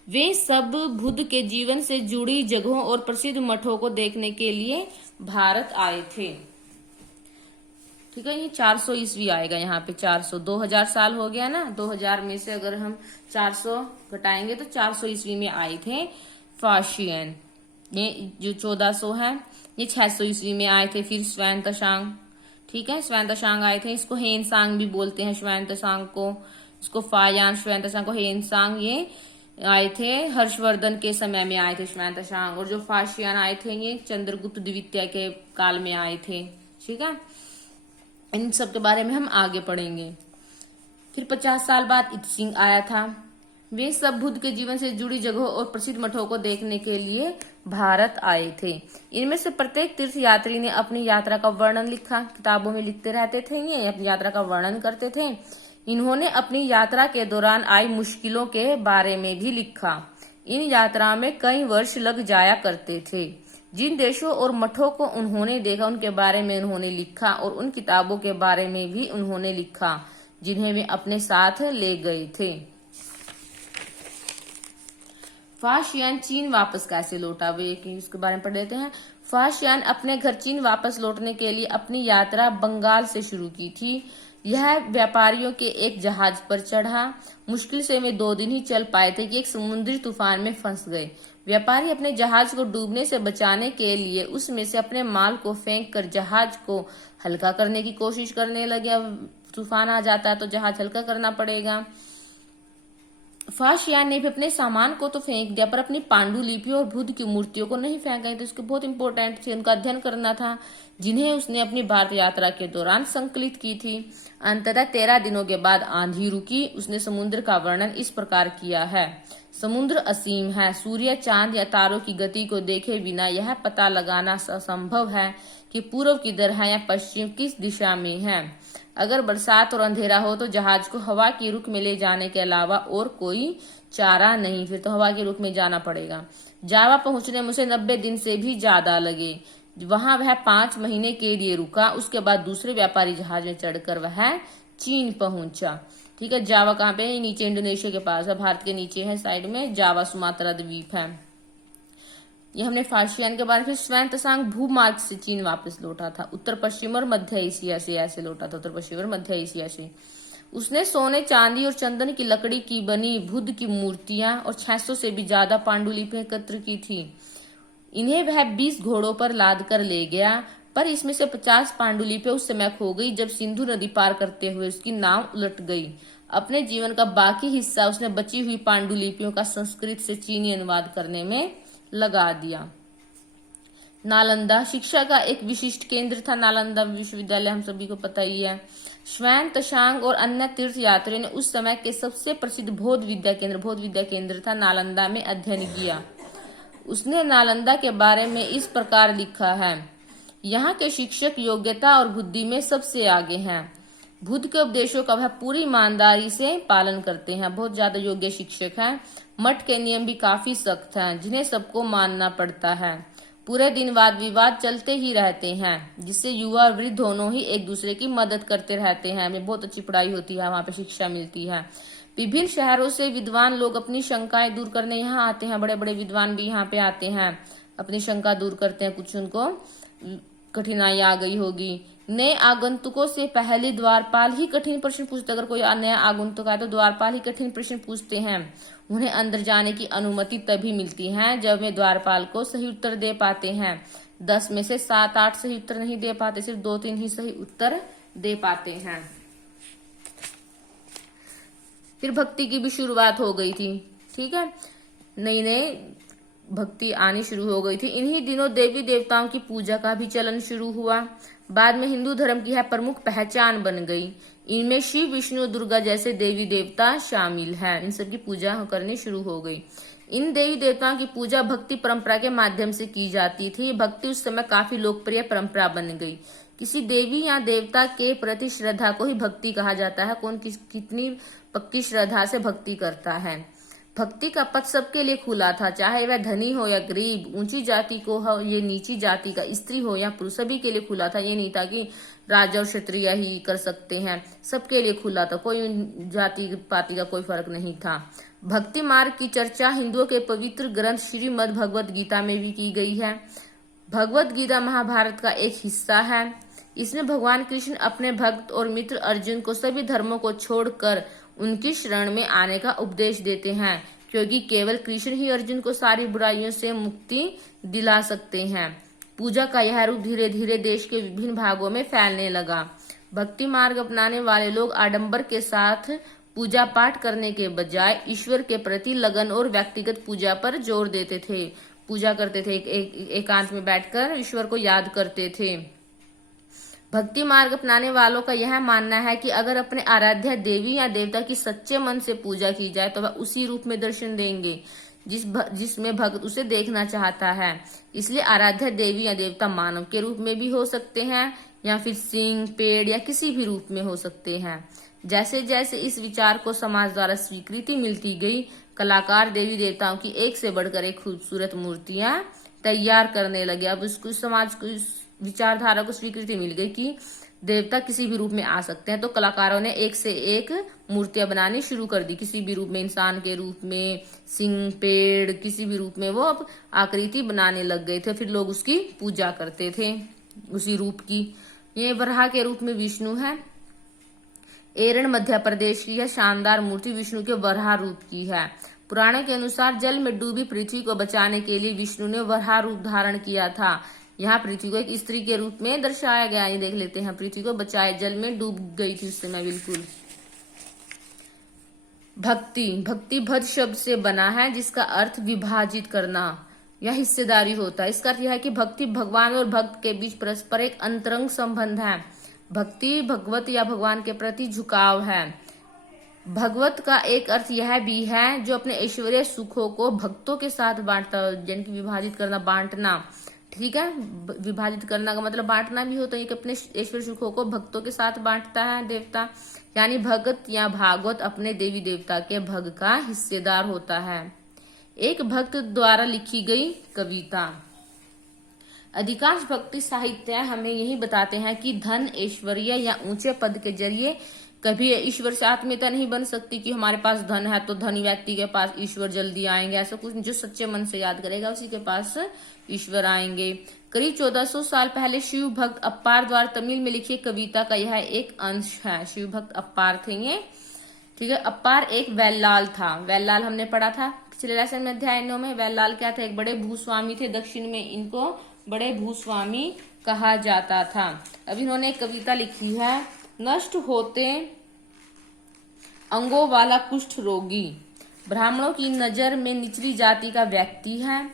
वे सब बुद्ध के जीवन से जुड़ी जगहों और प्रसिद्ध मठों को देखने के लिए भारत आए थे। ठीक है। ये 400 ईस्वी आएगा यहाँ पे। 400 2000 साल हो गया ना। 2000 में से अगर हम 400 घटाएंगे तो 400 ईस्वी में आए थे फाशियन। ये जो 1400 है ये 600 ईस्वी में आए थे। फिर स्वयं तशांग। ठीक है। स्वयं तशांग आए थे। इसको हेनसांग भी बोलते हैं स्वयं तशांग को। इसको फायान स्वयं तशांग को हेनसांग। ये आए थे हर्षवर्धन के समय में आए थे स्वयं तशांग। और जो फाशियन आए थे ये चंद्रगुप्त द्वितीय के काल में आए थे। ठीक है। इन सब के बारे में हम आगे पढ़ेंगे। फिर 50 साल बाद इत्सिंग आया था। वे सब बुद्ध के जीवन से जुड़ी जगहों और प्रसिद्ध मठों को देखने के लिए भारत आए थे। इनमें से प्रत्येक तीर्थ यात्री ने अपनी यात्रा का वर्णन लिखा। किताबों में लिखते रहते थे, ये अपनी यात्रा का वर्णन करते थे। इन्होंने अपनी यात्रा के दौरान आई मुश्किलों के बारे में भी लिखा। इन यात्रा में कई वर्ष लग जाया करते थे। जिन देशों और मठों को उन्होंने देखा उनके बारे में उन्होंने लिखा और उन किताबों के बारे में भी उन्होंने लिखा जिन्हें वे अपने साथ ले गए थे। फाशियन चीन वापस कैसे लौटा, वे इसके बारे में पढ़ लेते हैं। फाशियन अपने घर चीन वापस लौटने के लिए अपनी यात्रा बंगाल से शुरू की थी। यह व्यापारियों के एक जहाज पर चढ़ा। मुश्किल से वे 2 दिन ही चल पाए थे कि एक समुद्री तूफान में फंस गए। व्यापारी अपने जहाज को डूबने से बचाने के लिए उसमें से अपने माल को फेंक कर जहाज को हल्का करने की कोशिश करने लगे। अब तूफान आ जाता है तो जहाज हल्का करना पड़ेगा। फाशियन ने भी अपने सामान को तो फेंक दिया पर अपनी पांडुलिपियों और बुद्ध की मूर्तियों को नहीं फेंका। तो इसके बहुत इंपॉर्टेंट थे, उनका अध्ययन करना था जिन्हें उसने अपनी भारत यात्रा के दौरान संकलित की थी। अंततः 13 दिनों के बाद आंधी रुकी। उसने समुद्र का वर्णन इस प्रकार किया है। समुद्र असीम है। सूर्य, चांद या तारों की गति को देखे बिना यह पता लगाना असंभव है कि पूर्व किधर है या पश्चिम किस दिशा में है। अगर बरसात और अंधेरा हो तो जहाज को हवा की रुख में ले जाने के अलावा और कोई चारा नहीं। फिर तो हवा की रुख में जाना पड़ेगा। जावा पहुंचने में उसे 90 दिन से भी ज्यादा लगे। वहां वह 5 महीने के लिए रुका। उसके बाद दूसरे व्यापारी जहाज में चढ़कर वह चीन पहुंचा। ठीक है। जावा कहाँ पे है? नीचे इंडोनेशिया के पास है, भारत के नीचे है साइड में। जावा सुमात्रा द्वीप है। ये हमने फाशियन के बारे में। स्वयं तशांग भूमार्ग से चीन वापस लौटा था। उत्तर पश्चिम और मध्य एशिया से ऐसे लौटा था। उत्तर पश्चिम और मध्य एशिया से। उसने सोने, चांदी और चंदन की लकड़ी की बनी बुद्ध की मूर्तियां और 600 से भी ज्यादा पांडुलिपियां एकत्र की थी। इन्हें वह 20 घोड़ों पर लाद कर ले गया, पर इसमें से 50 पांडुलिपियां उस समय खो गई जब सिंधु नदी पार करते हुए उसकी नाव उलट गई। अपने जीवन का बाकी हिस्सा उसने बची हुई पांडुलिपियों का संस्कृत से चीनी अनुवाद करने में लगा दिया। नालंदा शिक्षा का एक विशिष्ट केंद्र था। नालंदा विश्वविद्यालय हम सभी को पता ही है। श्वेन तशांग और अन्य तीर्थ यात्रियों ने उस समय के सबसे प्रसिद्ध बौद्ध विद्या केंद्र था नालंदा में अध्ययन किया। उसने नालंदा के बारे में इस प्रकार लिखा है, यहाँ के शिक्षक योग्यता और बुद्धि में सबसे आगे हैं। बुद्ध के उपदेशों का वह पूरी ईमानदारी से पालन करते हैं। बहुत ज्यादा योग्य शिक्षक हैं। मठ के नियम भी काफी सख्त हैं, जिन्हें सबको मानना पड़ता है। पूरे दिन वाद विवाद चलते ही रहते हैं, जिससे युवा और वृद्ध दोनों ही एक दूसरे की मदद करते रहते हैं। हमें बहुत अच्छी पढ़ाई होती है, वहाँ पे शिक्षा मिलती है। विभिन्न शहरों से विद्वान लोग अपनी शंकाएं दूर करने यहाँ आते हैं। बड़े बड़े विद्वान भी यहाँ पे आते हैं, अपनी शंका दूर करते हैं। कुछ उनको कठिनाई आ गई होगी। नए आगंतुकों से पहले द्वारपाल ही कठिन प्रश्न पूछते। अगर कोई नया आगंतुक आए तो द्वारपाल ही कठिन प्रश्न पूछते हैं। उन्हें अंदर जाने की अनुमति तभी मिलती है जब वे द्वारपाल को सही उत्तर दे पाते हैं। 10 में से 7-8 सही उत्तर नहीं दे पाते, सिर्फ 2-3 ही सही उत्तर दे पाते हैं। फिर भक्ति की भी शुरुआत हो गई थी। ठीक है, नई भक्ति आनी शुरू हो गई थी। इन्हीं दिनों देवी देवताओं की पूजा का भी चलन शुरू हुआ। बाद में हिंदू धर्म की यह प्रमुख पहचान बन गई। इनमें शिव, विष्णु, दुर्गा जैसे देवी देवता शामिल हैं। इन सब की पूजा करनी शुरू हो गई। इन देवी देवताओं की पूजा भक्ति परंपरा के माध्यम से की जाती थी। भक्ति उस समय काफी लोकप्रिय परंपरा बन गई। किसी देवी या देवता के प्रति श्रद्धा को ही भक्ति कहा जाता है। कौन कितनी पक्की श्रद्धा से भक्ति करता है। भक्ति का पथ सबके लिए खुला था, चाहे वह धनी हो या गरीब, ऊंची जाति को हो या नीची जाति का, स्त्री हो या पुरुष, सभी के लिए खुला था। ये नहीं था कि राजा और क्षत्रिय ही कर सकते हैं, सबके लिए खुला था। कोई जाति पाति का कोई फर्क नहीं था। भक्ति मार्ग की चर्चा हिंदुओं के पवित्र ग्रंथ श्रीमद् भगवद गीता में भी की गई है। भगवद गीता महाभारत का एक हिस्सा है। इसमें भगवान कृष्ण अपने भक्त और मित्र अर्जुन को सभी धर्मों को छोड़कर उनकी शरण में आने का उपदेश देते हैं, क्योंकि केवल कृष्ण ही अर्जुन को सारी बुराइयों से मुक्ति दिला सकते हैं। पूजा का यह रूप धीरे धीरे देश के विभिन्न भागों में फैलने लगा। भक्ति मार्ग अपनाने वाले लोग आडंबर के साथ पूजा पाठ करने के बजाय ईश्वर के प्रति लगन और व्यक्तिगत पूजा पर जोर देते थे। पूजा करते थे, एकांत में बैठकर ईश्वर को याद करते थे। भक्ति मार्ग अपनाने वालों का यह मानना है कि अगर अपने आराध्य देवी या देवता की सच्चे मन से पूजा की जाए तो वह उसी रूप में दर्शन देंगे जिसमें भक्त उसे देखना चाहता है। इसलिए आराध्य देवी या देवता मानव के रूप में भी हो सकते हैं या फिर सिंह, पेड़ या किसी भी रूप में हो सकते हैं। जैसे जैसे इस विचार को समाज द्वारा स्वीकृति मिलती गई, कलाकार देवी देवताओं की एक से बढ़कर एक खूबसूरत मूर्तियां तैयार करने लगे। अब उसको समाज को विचारधारा को स्वीकृति मिल गई कि देवता किसी भी रूप में आ सकते हैं, तो कलाकारों ने एक से एक मूर्तियां बनानी शुरू कर दी। किसी भी रूप में, इंसान के रूप में, सिंह, पेड़, किसी भी रूप में वो अब आकृति बनाने लग गए थे। फिर लोग उसकी पूजा करते थे उसी रूप की। ये वराह के रूप में विष्णु है। एरण मध्य प्रदेश की यह शानदार मूर्ति विष्णु के वराह रूप की है। पुराणों के अनुसार जल में डूबी पृथ्वी को बचाने के लिए विष्णु ने वराह रूप धारण किया था। यहाँ पृथ्वी को एक स्त्री के रूप में दर्शाया गया। ये देख लेते हैं, पृथ्वी को बचाए, जल में डूब गई थी उस समय बिल्कुल। भक्ति भद शब्द से बना है, जिसका अर्थ विभाजित करना या हिस्सेदारी होता है। इसका अर्थ यह है कि भक्ति भगवान और भक्त के बीच परस्पर एक अंतरंग संबंध है। भक्ति भगवत या भगवान के प्रति झुकाव है। भगवत का एक अर्थ यह भी है जो अपने ऐश्वर्य सुखों को भक्तों के साथ बांटता है। यानी कि विभाजित करना, बांटना। ठीक है, विभाजित करना का मतलब बांटना भी होता है कि अपने ऐश्वर्य सुखों को भक्तों के साथ बांटता है देवता। यानी भगत या भागवत अपने देवी देवता के भग का हिस्सेदार होता है। एक भक्त द्वारा लिखी गई कविता। अधिकांश भक्ति साहित्य हमें यही बताते हैं कि धन, ऐश्वर्य या ऊंचे पद के जरिए कभी ईश्वर से आत्मीयता नहीं बन सकती कि हमारे पास धन है तो धनी व्यक्ति के पास ईश्वर जल्दी आएंगे, ऐसा कुछ। जो सच्चे मन से याद करेगा उसी के पास ईश्वर आएंगे। करीब 1400 साल पहले शिव भक्त अप्पार द्वारा तमिल में लिखी कविता का यह एक अंश है। शिव भक्त अप्पार थे ये, ठीक है। अप्पार एक वेल्लाल था। वेल्लाल हमने पढ़ा था पिछले लेसन में, अध्याय 9 में। वेल्लाल क्या थे? एक बड़े भूस्वामी थे। दक्षिण में इनको बड़े भूस्वामी कहा जाता था। अब इन्होंने एक कविता लिखी है, नष्ट होते अंगों वाला कुष्ठ रोगी, ब्राह्मणों की नजर में निचली जाति का व्यक्ति है,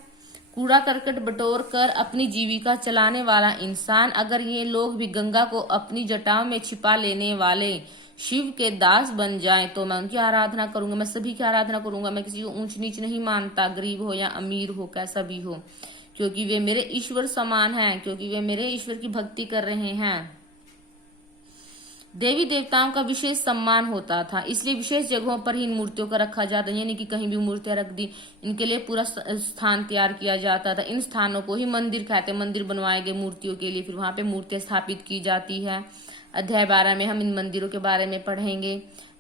कूड़ा करकट बटोर कर अपनी जीविका चलाने वाला इंसान। अगर ये लोग भी गंगा को अपनी जटाओं में छिपा लेने वाले शिव के दास बन जाएं तो मैं उनकी आराधना करूंगा। मैं सभी की आराधना करूंगा। मैं किसी को ऊंच नीच नहीं मानता, गरीब हो या अमीर हो, कैसा भी हो, क्योंकि वे मेरे ईश्वर समान हैं, क्योंकि वे मेरे ईश्वर की भक्ति कर रहे हैं। देवी देवताओं का विशेष सम्मान होता था, इसलिए विशेष जगहों पर ही इन मूर्तियों का रखा जाता, यानी कि कहीं भी मूर्तियां रख दी, इनके लिए पूरा स्थान तैयार किया जाता था। इन स्थानों को ही मंदिर कहते हैं। मंदिर बनवाए गए मूर्तियों के लिए, फिर वहां पे मूर्तियां स्थापित की जाती है। अध्याय 12 में हम इन मंदिरों के बारे में पढ़ेंगे।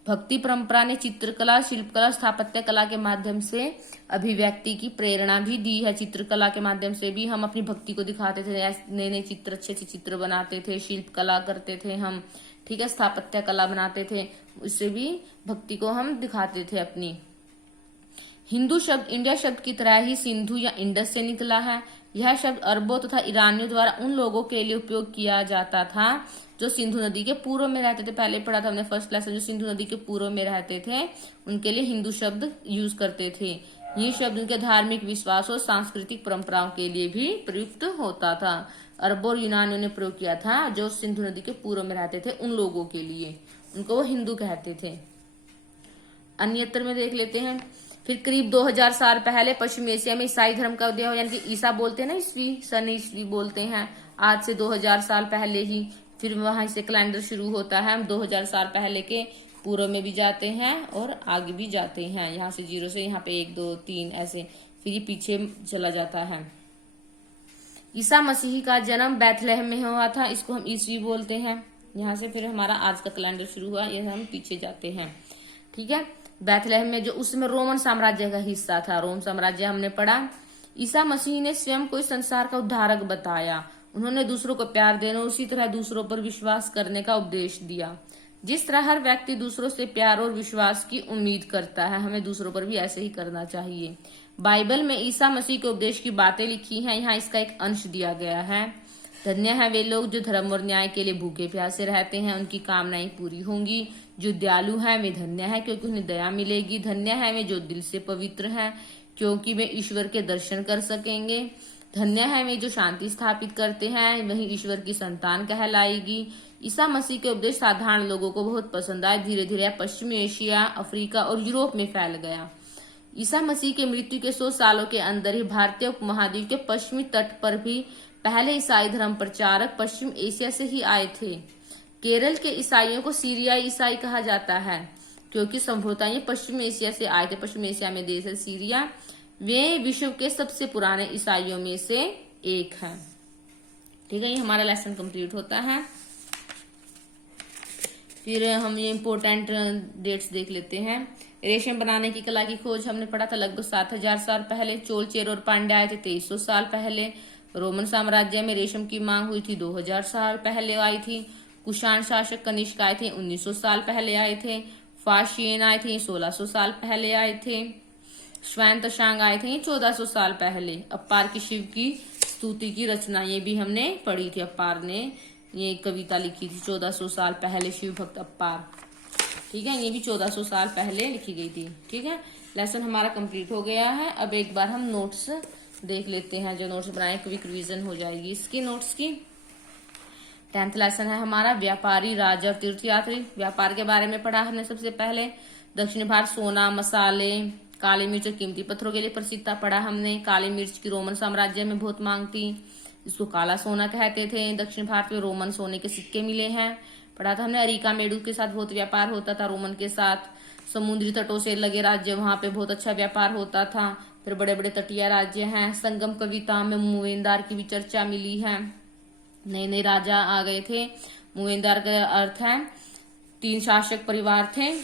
भक्ति परंपरा ने चित्रकला, शिल्पकला, स्थापत्य कला के माध्यम से अभिव्यक्ति की प्रेरणा भी दी है। चित्रकला के माध्यम से भी हम अपनी भक्ति को दिखाते थे, नए नए चित्र, अच्छे अच्छे चित्र बनाते थे, शिल्प कला करते थे हम, ठीक है, स्थापत्य कला बनाते थे, उससे भी भक्ति को हम दिखाते थे अपनी। हिंदू शब्द इंडिया शब्द की तरह ही सिंधु या इंडस से निकला है। यह शब्द अरबों तथा ईरानियों द्वारा उन लोगों के लिए उपयोग किया जाता था जो सिंधु नदी के पूर्व में रहते थे। पहले पढ़ा था हमने फर्स्ट लेसन, जो सिंधु नदी के पूर्व में रहते थे उनके लिए हिंदू शब्द यूज करते थे। ये शब्द उनके धार्मिक विश्वास और सांस्कृतिक परंपराओं के लिए भी प्रयुक्त होता था। अरबों और यूनानियों ने प्रयोग किया था जो सिंधु नदी के पूर्व में रहते थे उन लोगों के लिए, उनको वो हिंदू कहते थे। अन्यत्र में देख लेते हैं। फिर करीब 2000 साल पहले पश्चिम एशिया में ईसाई धर्म का उदय हुआ, यानी कि ईसा बोलते हैं ना, ईस्वी सन ईस्वी बोलते हैं, आज से 2000 साल पहले ही। फिर वहां से कैलेंडर शुरू होता है। हम 2000 साल पहले के पूर्व में भी जाते हैं और आगे भी जाते हैं। यहाँ से 0 से यहाँ पे 1 2 3 ऐसे, फिर ये पीछे चला जाता है। ईसा मसीह का जन्म बैथलेहम में हुआ था, इसको हम ईस्वी बोलते हैं। यहाँ से फिर हमारा आज का कैलेंडर शुरू हुआ, ये हम पीछे जाते हैं, ठीक है। बैथलेहम में जो उस समय रोमन साम्राज्य का हिस्सा था, रोम साम्राज्य हमने पढ़ा। ईसा मसीह ने स्वयं को इस संसार का उद्धारक बताया। उन्होंने दूसरों को प्यार देने, उसी तरह दूसरों पर विश्वास करने का उपदेश दिया। जिस तरह हर व्यक्ति दूसरों से प्यार और विश्वास की उम्मीद करता है, हमें दूसरों पर भी ऐसे ही करना चाहिए। बाइबल में ईसा मसीह के उपदेश की बातें लिखी हैं, यहाँ इसका एक अंश दिया गया है। धन्य है वे लोग जो धर्म और न्याय के लिए भूखे प्यासे रहते हैं, उनकी कामनाएं पूरी होंगी। जो दयालु हैं वे धन्य है, क्योंकि उन्हें दया मिलेगी। धन्य है वे जो दिल से पवित्र हैं, क्योंकि वे ईश्वर के दर्शन कर सकेंगे। धन्य है वे जो शांति स्थापित करते हैं, वही ईश्वर की संतान कहलाएगी। ईसा मसीह के उपदेश साधारण लोगों को बहुत पसंद आए। धीरे धीरे पश्चिमी एशिया, अफ्रीका और यूरोप में फैल गया। ईसा मसीह के मृत्यु के 100 सालों के अंदर ही भारतीय उपमहाद्वीप के पश्चिमी तट पर भी पहले ईसाई धर्म प्रचारक पश्चिम एशिया से ही आए थे। केरल के ईसाइयों को सीरियाई ईसाई कहा जाता है, क्योंकि संभवतः ये पश्चिम एशिया से आए थे। पश्चिम एशिया में देश है सीरिया। वे विश्व के सबसे पुराने ईसाइयों में से एक है, ठीक है। ये हमारा लेसन कंप्लीट होता है। फिर हम ये इम्पोर्टेंट डेट्स देख लेते हैं। रेशम बनाने की कला की खोज हमने पढ़ा था लगभग 7000 साल पहले। चोल, चेर और पांड्या आए थे 2300 साल पहले। रोमन साम्राज्य में रेशम की मांग हुई थी 2000 साल पहले आई थी। कुषाण शासक कनिष्क आए थे 1900 साल पहले आए थे। फाशियन आए थे 1600 साल पहले आए थे। श्वेतशांग आए थे 1400 साल पहले। अप्पार की शिव की स्तुति की रचना ये भी हमने पढ़ी थी। अप्पार ने ये कविता लिखी थी 1400 साल पहले, शिव भक्त अप्पार, ठीक है। ये भी 1400 साल पहले लिखी गई थी, ठीक है। लेसन हमारा कंप्लीट हो गया है। अब एक बार हम नोट्स देख लेते हैं। जो नोट्स बनाए क्विक रिवीजन हो जाएगी इसकी नोट्स की। 10th लेसन है हमारा व्यापारी, राजा और तीर्थयात्री। व्यापार के बारे में पढ़ा हमने सबसे पहले। दक्षिण भारत सोना, मसाले, काली मिर्च और कीमती पत्थरों के लिए प्रसिद्ध था, पढ़ा हमने। काली मिर्च की रोमन साम्राज्य में बहुत मांग थी, इसको काला सोना कहते थे। दक्षिण भारत में रोमन सोने के सिक्के मिले हैं, पढ़ा था हमने। अरिका मेडू के साथ बहुत व्यापार होता था रोमन के साथ। समुद्री तटों से लगे राज्य, वहां पे बहुत अच्छा व्यापार होता था। फिर बड़े बड़े तटीय राज्य हैं। संगम कविता में मुवेंदार की भी चर्चा मिली है। नए नए राजा आ गए थे। मुवेंदार का अर्थ है तीन शासक परिवार थे,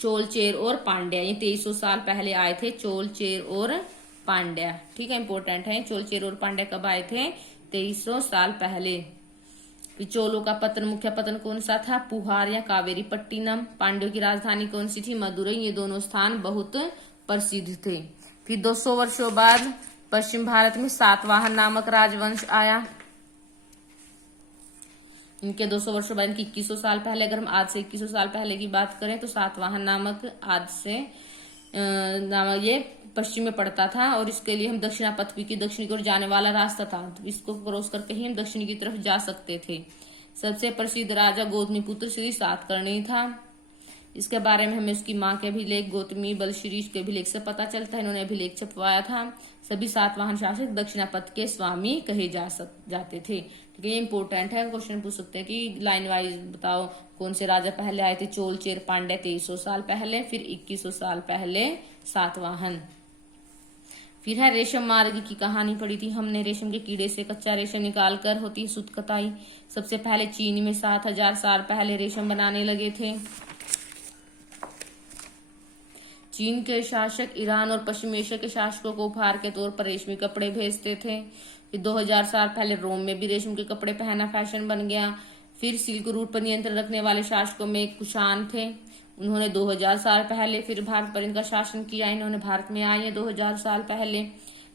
चोल, चेर और पांड्या। ये 2300 साल पहले आए थे, चोल, चेर और पांड्या। ठीक है, इंपॉर्टेंट है। चोल, चेर और पांड्या कब आए थे? 2300 साल पहले। फिर चोलों का पतन, मुख्य पतन कौन सा था? पुहार या कावेरी पट्टिनम। पांड्यों की राजधानी कौन सी थी? मदुरई। ये दोनों स्थान बहुत प्रसिद्ध थे। फिर 200 वर्षों बाद पश्चिम भारत में सातवाहन नामक राजवंश आया। इनके 200 वर्षों बाद, इनकी 2100 साल पहले, अगर हम आज से 2100 साल पहले की बात करें तो सातवाहन नामक आज से नामक ये पश्चिम में पड़ता था और इसके लिए हम दक्षिणापथ की दक्षिण की ओर जाने वाला रास्ता था, तो इसको क्रॉस करके ही हम दक्षिण की तरफ जा सकते थे। सबसे प्रसिद्ध राजा गौतमीपुत्र श्री सातकर्णी था। इसके बारे में हमें उसकी माँ के अभिलेख गौतमी बलश्री के अभिलेख से पता चलता है। इन्होंने अभिलेख छपवाया था। सभी सातवाहन शासक दक्षिणापथ के स्वामी कहे जाते थे। ठीक है, ये इंपॉर्टेंट है, क्वेश्चन पूछ सकते हैं कि लाइन वाइज बताओ कौन से राजा पहले आए थे। चोल, चेर, पांड्या 2300 साल पहले, फिर 2100 साल पहले सातवाहन। फिर है रेशम मार्ग की कहानी पढ़ी थी हमने। रेशम के कीड़े से कच्चा रेशम निकालकर होती है सूत कताई। सबसे पहले चीन में 7000 साल पहले रेशम बनाने लगे थे। चीन के शासक ईरान और पश्चिम एशिया के शासकों को उपहार के तौर पर रेशमी कपड़े भेजते थे। फिर 2000 साल पहले रोम में भी रेशम के कपड़े पहनना फैशन बन गया। फिर सिल्क रूट पर नियंत्रण रखने वाले शासकों में कुषाण थे। उन्होंने 2000 साल पहले फिर भारत पर इनका शासन किया। इन्होंने भारत में आए 2000 साल पहले।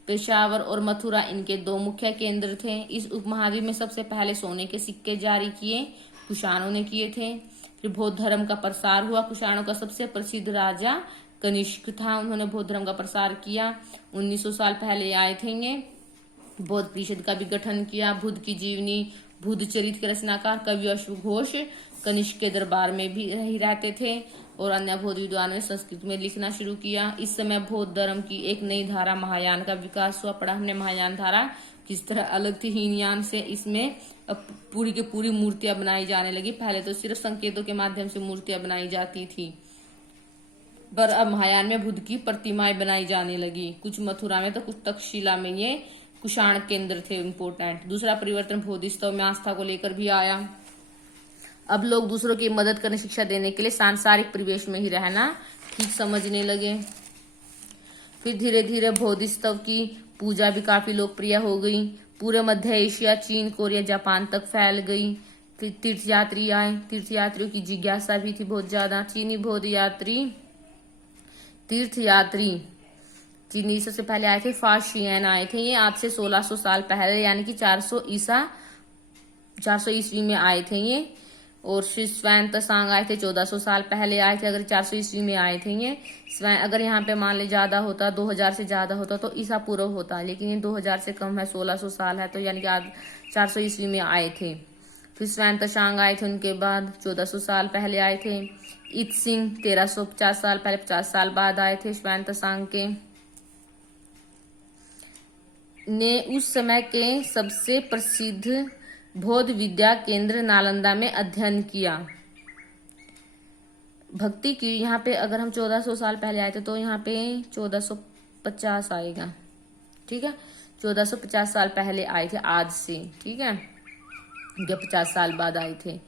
पेशावर और मथुरा इनके दो मुख्य केंद्र थे। इस उपमहाद्वीप में सबसे पहले सोने के सिक्के जारी किए कुषाणों ने किए थे। फिर बौद्ध धर्म का प्रसार हुआ। कुषाणों का सबसे प्रसिद्ध राजा कनिष्क था। उन्होंने बौद्ध धर्म का प्रसार किया। 1900 साल पहले आए थे। ये बौद्ध परिषद का भी गठन किया। बुद्ध की जीवनी, बुद्ध चरित्र के रचनाकार कवि अश्वघोष कनिष्क के दरबार में भी रहते थे और अन्य बौद्ध विद्वानों ने संस्कृत में लिखना शुरू किया। इस समय बौद्ध धर्म की एक नई धारा महायान का विकास हुआ। पढ़ा हमने महायान धारा किस तरह अलग थी हीनयान से। इसमें अब पूरी की पूरी मूर्तियां बनाई जाने लगी। पहले तो सिर्फ संकेतों के माध्यम से मूर्तियां बनाई जाती थी, पर अब महायान में बुद्ध की प्रतिमाएं बनाई जाने लगी। कुछ मथुरा में तो कुछ तक्षशिला में ये कुषाण केंद्र थे इंपोर्टेंट। दूसरा परिवर्तन बोधिसत्व में आस्था को लेकर भी आया। अब लोग दूसरों की मदद करने, शिक्षा देने के लिए सांसारिक परिवेश में ही रहना ठीक समझने लगे। फिर धीरे धीरे बोधिसत्व की पूजा भी काफी लोकप्रिय हो गई। पूरे मध्य एशिया, चीन, कोरिया, जापान तक फैल गई। फिर तीर्थयात्री आए। तीर्थयात्रियों की जिज्ञासा भी थी बहुत ज्यादा। चीनी बौद्ध तीर्थयात्री चीनी सबसे पहले आए थे। फाशियन आए थे। ये आज से 1600 साल पहले यानी कि 400 ईस्वी में आए थे ये। और श्री स्वयं तसांग आए थे 1400 साल पहले आए थे। अगर 400 ईस्वी में आए थे ये स्वयं, अगर यहाँ पे मान ले ज्यादा होता 2000 से ज्यादा होता तो ईसा पूर्व होता, लेकिन ये 2000 से कम है, 1600 साल है, तो यानी कि आज 400 ईस्वी में आए थे। फिर स्वयं तसांग आए थे, उनके बाद 1400 साल पहले आए थे। इत सिंह 1350 साल पहले, 50 साल बाद आए थे स्वयं तसांग के। ने उस समय के सबसे प्रसिद्ध बौद्ध विद्या केंद्र नालंदा में अध्ययन किया। भक्ति की यहाँ पे अगर हम 1400 साल पहले आए थे तो यहाँ पे 1450 आएगा। ठीक है, 1450 साल पहले आए थे आज से। ठीक है, 50 साल बाद आए थे।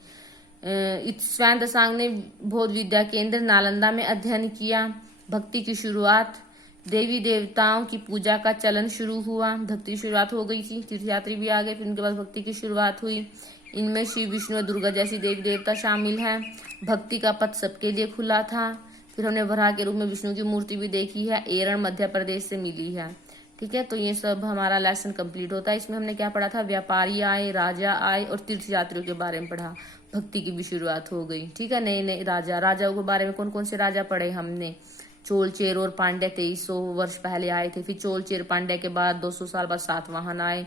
स्वयं तसांग ने बौद्ध विद्या केंद्र नालंदा में अध्ययन किया। भक्ति की शुरुआत, देवी देवताओं की पूजा का चलन शुरू हुआ। भक्ति की शुरुआत हो गई थी, तीर्थयात्री भी आ गए, फिर उनके बाद भक्ति की शुरुआत हुई। इनमें शिव, विष्णु और दुर्गा जैसी देवी देवता शामिल हैं। भक्ति का पथ सबके लिए खुला था। फिर हमने वराह के रूप में विष्णु की मूर्ति भी देखी है, एरण मध्य प्रदेश से मिली है। ठीक है, तो ये सब हमारा लेसन कंप्लीट होता है। इसमें हमने क्या पढ़ा था? व्यापारी आए, राजा आए और तीर्थयात्रियों के बारे में पढ़ा। भक्ति की भी शुरुआत हो गई। ठीक है, नए नए राजाओं के बारे में कौन कौन से राजा पढ़े हमने? चोल, चेर और पांड्या 2300 वर्ष पहले आए थे। फिर चोल, चेर, पांड्या के बाद 200 साल बाद सातवाहन आए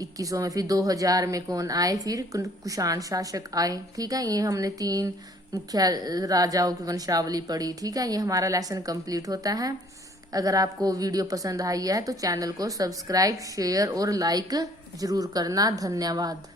2100 में। फिर 2000 में कौन आए? फिर कुषाण शासक आए। ठीक है, ये हमने 3 मुख्य राजाओं की वंशावली पढ़ी। ठीक है, ये हमारा लेसन कंप्लीट होता है। अगर आपको वीडियो पसंद आई है तो चैनल को सब्सक्राइब, शेयर और लाइक जरूर करना। धन्यवाद।